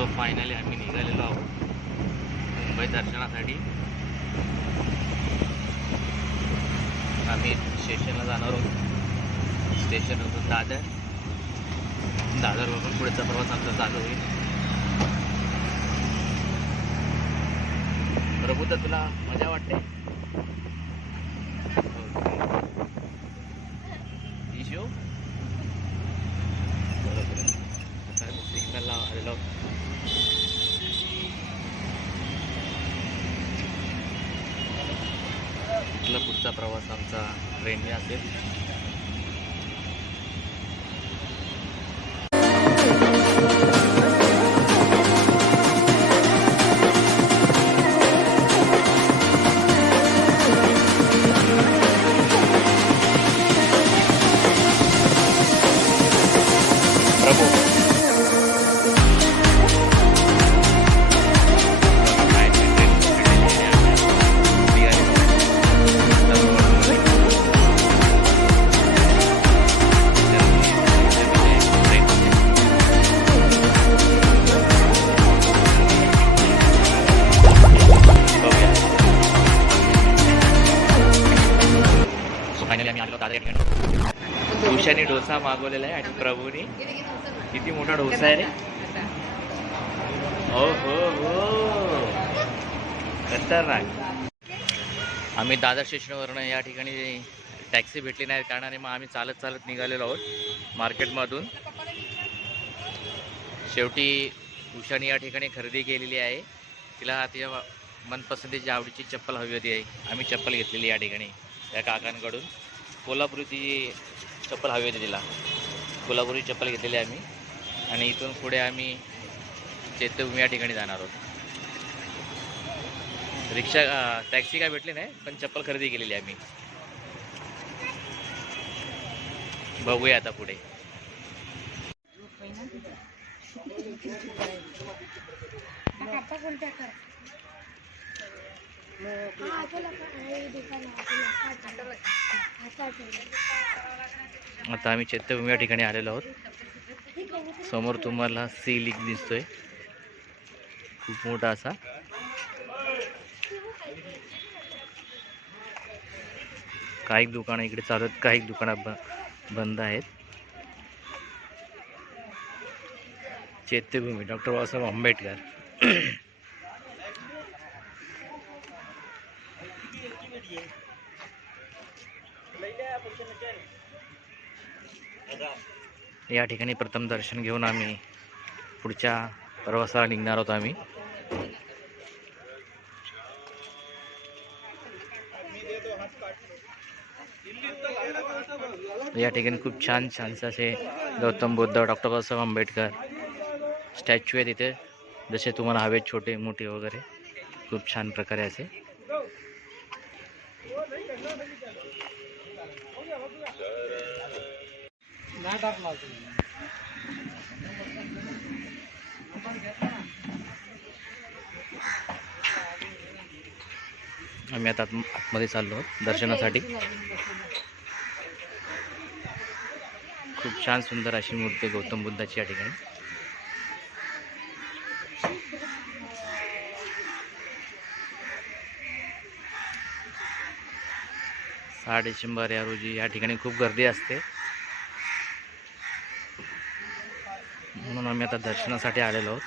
So finally आम्ही निघालेलो आहोत मुंबई दर्शनासाठी. आम्ही स्टेशनला जाणार आहोत. स्टेशनवरून दादरवरून पुढचा प्रवास आमचा चालू होईल. प्रभू, तर तुला मजा वाटते? इशू सिग्नलला आलेलो. इथला पुढचा प्रवास आमचा ट्रेनने असेल. उषाने डोसा मागवलेला आहे आणि प्रभूने किती मोठा डोसा आहे रे. हो हो हो, खतरनाक. आम्ही दादर स्टेशनवरून या ठिकाणी टॅक्सी भेटली नाही कारणाने मग आम्ही चालत चालत निघालेलो आहोत मार्केटमधून. शेवटी उषाने या ठिकाणी खरेदी केलेली आहे. तिला तिच्या मनपसंतीची आवडीची चप्पल हवी होती आहे. आम्ही चप्पल घेतलेली या ठिकाणी त्या काकांकडून. कोल्हापुरीची चप्पल हवी होती तिला. कोल्हापुरी चप्पल घेतलेली आम्ही आणि इथून पुढे आम्ही चैत्यभूमी या ठिकाणी जाणार आहोत. रिक्षा टॅक्सी काय भेटली नाही पण चप्पल खरेदी केलेली आम्ही. बघूया आता पुढे. आता आम्ही चैत्यभूमी या ठिकाणी आलेलो आहोत. समोर तुम्हाला सी लिक दिसतोय खूप मोठा असा. काही दुकानं इकडे चालू आहेत, काही दुकानं बंद आहेत. चैत्यभूमी डॉक्टर बाबासाहेब आंबेडकर. या ठिकाणी प्रथम दर्शन घेऊन आम्ही पुढच्या प्रवासाला निघणार आहोत. आम्ही या ठिकाणी खूप छान छानसे असे गौतम बुद्ध, डॉक्टर बाबासाहेब आंबेडकर स्टॅच्यू आहेत इथे. जसे तुम्हाला हवेत छोटे मोठे वगैरे खूप छान प्रकारे असे. आम्ही आता आतमध्ये चाललो आहोत दर्शनासाठी. खूप छान सुंदर अशी मूर्ती गौतम बुद्धाची या ठिकाणी. डिसेंबर या रोजी या ठिकाणी खूप गर्दी असते म्हणून आम्ही आता दर्शनासाठी आलेलो आहोत.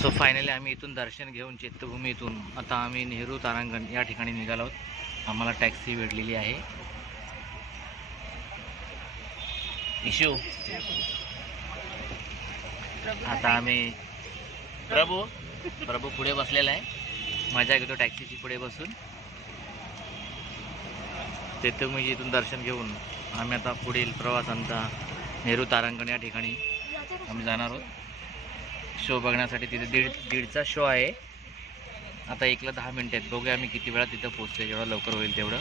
सो फायनली आम्ही इथून दर्शन घेऊन चैत्यभूमीतून आता आम्ही नेहरू तारांगण या ठिकाणी निघालो आहोत. आम्हाला टॅक्सी भेटलेली आहे. इशू आता आम्ही प्रभू पुढे बसलेला आहे. मजा घेतो टॅक्सीची पुढे बसून. चैत्यभूमी इथून दर्शन घेऊन आम्ही आता पुढील प्रवास आमचा नेहरू तारांगण या ठिकाणी आम्ही जाणार आहोत शो बघण्यासाठी. तिथे दीडचा शो आहे आता 1ला 10 मिनिटं आहेत. बघूया आम्ही किती वेळा तिथं पोहोचतो. जेवढं लवकर होईल तेवढं.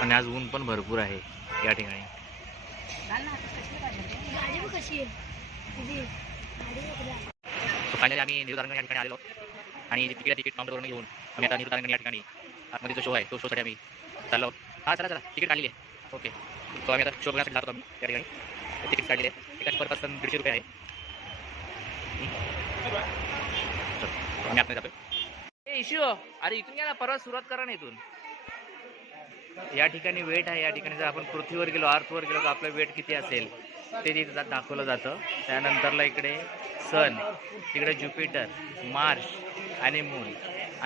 आणि आज ऊन पण भरपूर आहे या ठिकाणी. फायनली आम्ही नेहरू तारांगण या ठिकाणी आलेलो आणि तिकीट काउंटरवरून घेऊन आम्ही आता नेहरू तारांगण या ठिकाणी आतमध्ये जो शो आहे तो शोसाठी आम्ही चाललो. हां चला तिकीट काढली आहे. ओके, तो आम्ही आता शो बघण्यासाठी जातो आम्ही त्या ठिकाणी. तिकीट काढलेली आहे. एका पर पर्सन 150 रुपये आहे. आम्ही आतमध्ये जातोय. इश्यू अरे इथून या ना, परत सुरुवात करा ना इथून. या ठिकाणी वेट आहे. या ठिकाणी जर आपण पृथ्वीवर गेलो, अर्थवर गेलो तर आपलं वेट किती असेल ते तिथे दाखवलं जातं. त्यानंतरला इकडे सन, तिकडे ज्युपिटर, मार्स आणि मून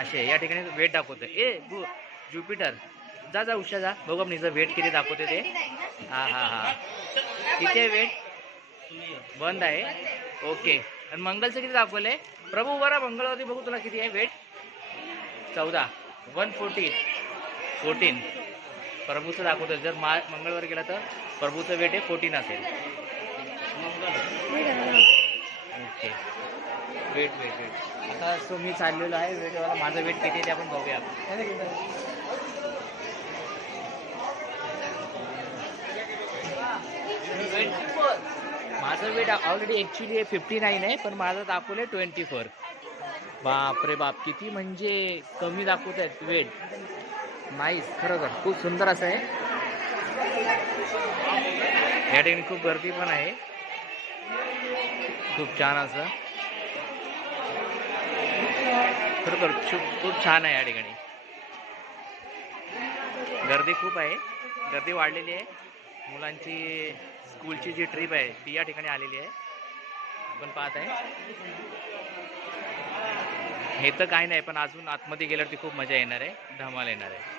असे या ठिकाणी वेट दाखवतं. ज्युपिटर जा उषा जा, बघू आपण हिचं वेट किती दाखवते ते. हा तिथे वेट बंद आहे. ओके, आणि मंगलचं किती दाखवलंय प्रभू? बरा मंगळवरती बघू तुला किती आहे वेट. 14, 114 प्रभूचं दाखवतं. जर मंगळवार गेला तर प्रभूचं वेट आहे 14 असेल. ओके, वेट आता सो मी चाललेलो आहे वेटवाला. माझं वेट किती आहे ते आपण बघूया. माझं वेट ऑलरेडी ॲक्च्युली 59 आहे, पण माझं दाखवलं 24. बापरे बाप, किती म्हणजे कमी दाखवत आहेत वेट. नाईस, खरोखर खूप सुंदर असं आहे. या ठिकाणी खूप गर्दी पण आहे. खूप छान असं, खरोखर खूप छान आहे. या ठिकाणी गर्दी खूप आहे. गर्दी वाढलेली आहे. मुलांची स्कूलची जी ट्रिप आहे ती या ठिकाणी आलेली आहे. आपण पाहत आहे. हे तर काही नाही, पण अजून आतमध्ये गेल्यावरती खूप मजा येणार आहे, धमाल येणार आहे.